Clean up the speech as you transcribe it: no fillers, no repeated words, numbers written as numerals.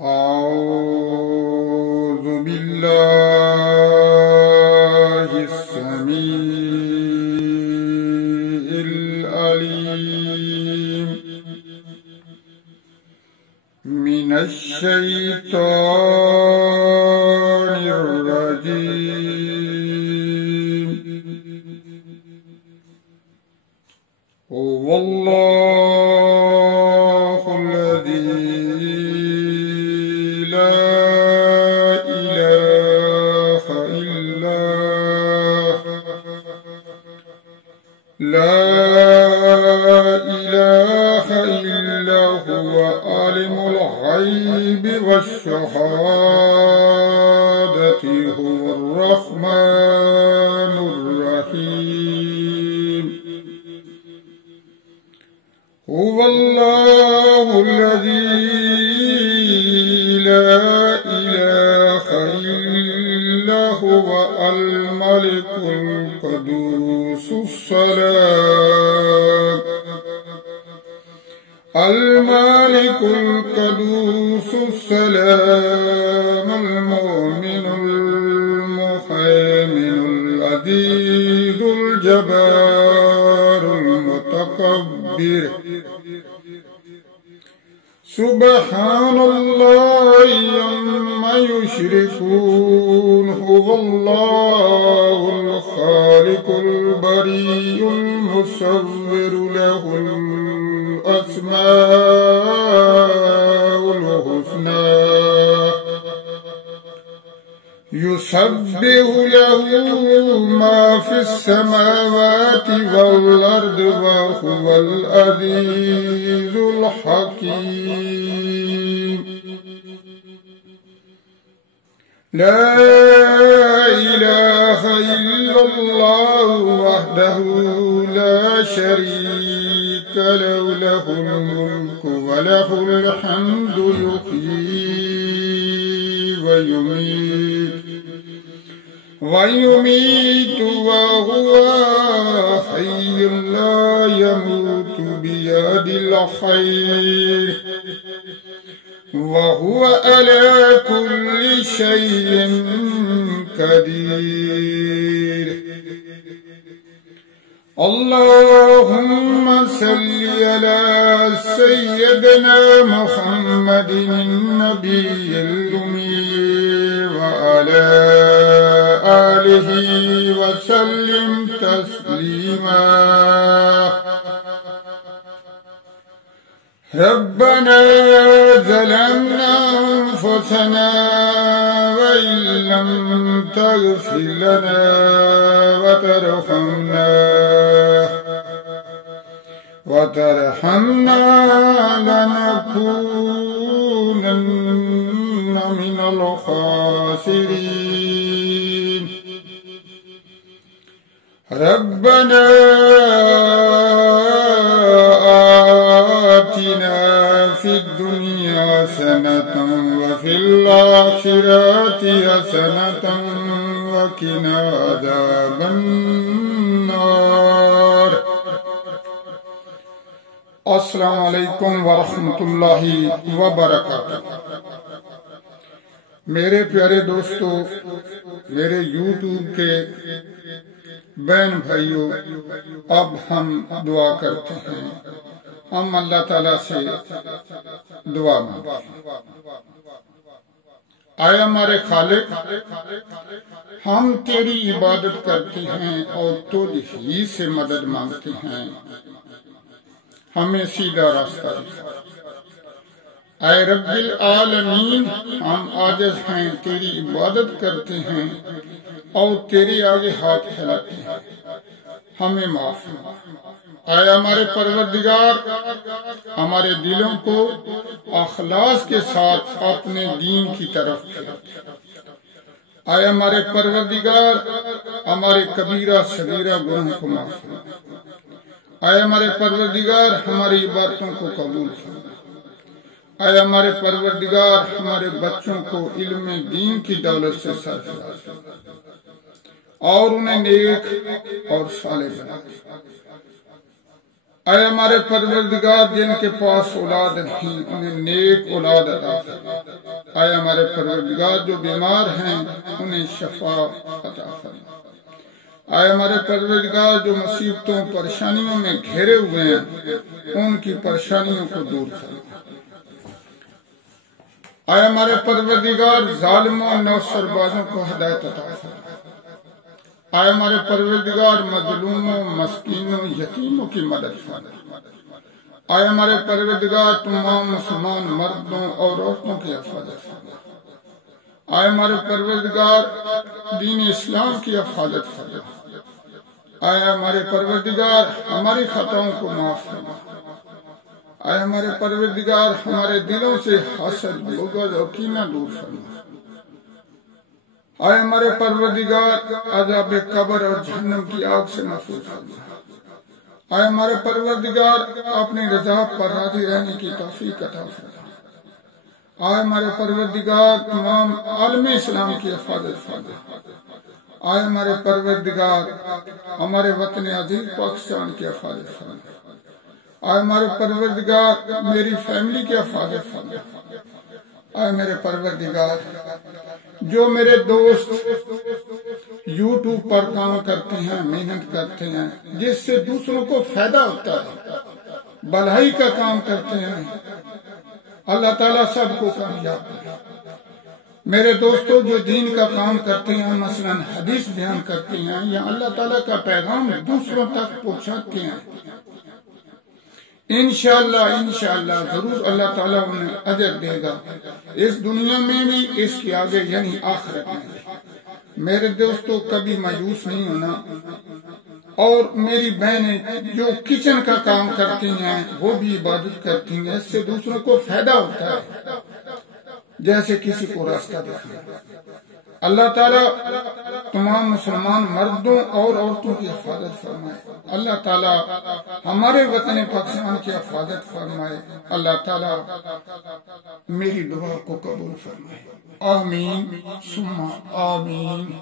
أعوذ بالله السميع العليم من الشيطان الرجيم. هو الله الذي لا إله إلا هو عالم الغيب والشهادة هو الرحمن الرحيم. هو الله الذي لا إله إلا هو الملك القدوس السلام الملك القدوس السلام المؤمن المهيمن العزيز الجبار المتكبر. سبحان الله عما يشركون. هو الله الخالق البريء المصور له الأسماء الحسنى. يسبح له ما في السماوات والأرض وهو العزيز الحكيم. لا إله إلا الله وحده لا شريك له له الملك وله الحمد يحيي ويميت وهو حي لا يموت بيد الخير وهو على كل شيء قدير. اللهم صل على سيدنا محمد النبي الأمي وعلى آله وسلم تسليما. ربنا ظلمنا أنفسنا وإن لم تغفر لنا وترحمنا لنكونن من الخاسرين. ربنا آتنا في الدنيا حسنة وفي الآخرة حسنة وقنا عذاب النار. السلام علیکم ورحمۃ اللہ وبرکاتہ. میرے پیارے دوستو، میرے یوٹیوب کے بہن بھائیوں، اب ہم دعا کرتے ہیں. ہم اللہ تعالیٰ سے دعا مانگتے ہیں. اے ہمارے خالق، ہم تیری عبادت کرتے ہیں اور تجھ ہی سے مدد مانگتے ہیں. ہمیں سیدھا راستہ دکھا. اے رب العالمین، ہم عاجز ہیں، تیری عبادت کرتے ہیں اور تیرے آگے ہاتھ پھیلاتے ہیں. ہمیں معاف فرما. اے ہمارے پروردگار، ہمارے دلوں کو اخلاص کے ساتھ اپنے دین کی طرف پھیرا. اے ہمارے پروردگار، ہمارے کبیرہ صغیرہ گناہوں کو معاف فرما. اے ہمارے پروردگار، ہماری عبادتوں کو قبول فرما. اے ہمارے پروردگار، ہمارے بچوں کو علم دین کی دولت سے سرفراز اور انہیں نیک اور صالح بنا. اے ہمارے پروردگار، جن کے پاس اولاد نہیں انہیں نیک اولاد عطا فرما. آئے ہمارے پروردگار جو بیمار ہیں انہیں شفا عطا فرما۔ آئے ہمارے پروردگار جو مصیبتوں پریشانیوں میں گھیرے ہوئے ہیں ان کی پریشانیوں کو دور فرما۔ آئے ہمارے پروردگار ظالموں اور نوسر بازوں کو ہدایت عطا فرما۔ آئے ہمارے پروردگار مظلوموں مسکینوں یتیموں کی مدد فرما۔ آئے ہمارے پروردگار تمام مسلمان مردوں اور عورتوں کی حفاظت فرما۔ آئے ہمارے پروردگار دین اسلام کی حفاظت فرما۔ آئے ہمارے پروردگار ہماری خطاؤں کو معاف فرما۔ آئے ہمارے پروردگار ہمارے دلوں سے حسد بغض اور کینہ دور فرما۔ آئے ہمارے پروردگار عذاب قبر اور جہنم کی آگ سے محفوظ فرما۔ آئے ہمارے پروردگار اپنی رضا پر راضی رہنے کی توفیق عطا فرما۔ آئے ہمارے پروردگار تمام عالم اسلام کی حفاظت فرما۔ آئے ہمارے پروردگار ہمارے وطن عزیز پاکستان کی حفاظت فرما۔ آئے ہمارے پروردگار میری فیملی کی حفاظت فرما۔ آئے میرے پروردگار جو میرے دوست یوٹیوب پر کام کرتے ہیں محنت کرتے ہیں جس سے دوسروں کو فائدہ ہوتا ہے بھلائی کا کام کرتے ہیں اللہ تعالیٰ سب کو کامیاب کرے۔ میرے دوستوں جو دین کا کام کرتے ہیں مثلا حدیث بیان کرتے ہیں یا اللہ تعالیٰ کا پیغام دوسروں تک پہنچاتے ہیں انشاءاللہ ضرور اللہ تعالیٰ انہیں اجر دے گا اس دنیا میں بھی اس کے آگے یعنی آخرت میں بھی۔ میرے دوستوں کبھی مایوس نہیں ہونا۔ اور میری بہنیں جو کچن کا کام کرتی ہیں وہ بھی عبادت کرتی ہیں اس سے دوسروں کو فائدہ ہوتا ہے جیسے کسی کو راستہ دکھانا۔ اللہ تعالیٰ تمام مسلمان مردوں اور عورتوں کی حفاظت فرمائے۔ اللہ تعالیٰ ہمارے وطن پاکستان کی حفاظت فرمائے۔ اللہ تعالیٰ میری دعا کو قبول فرمائے۔ آمین ثم آمین۔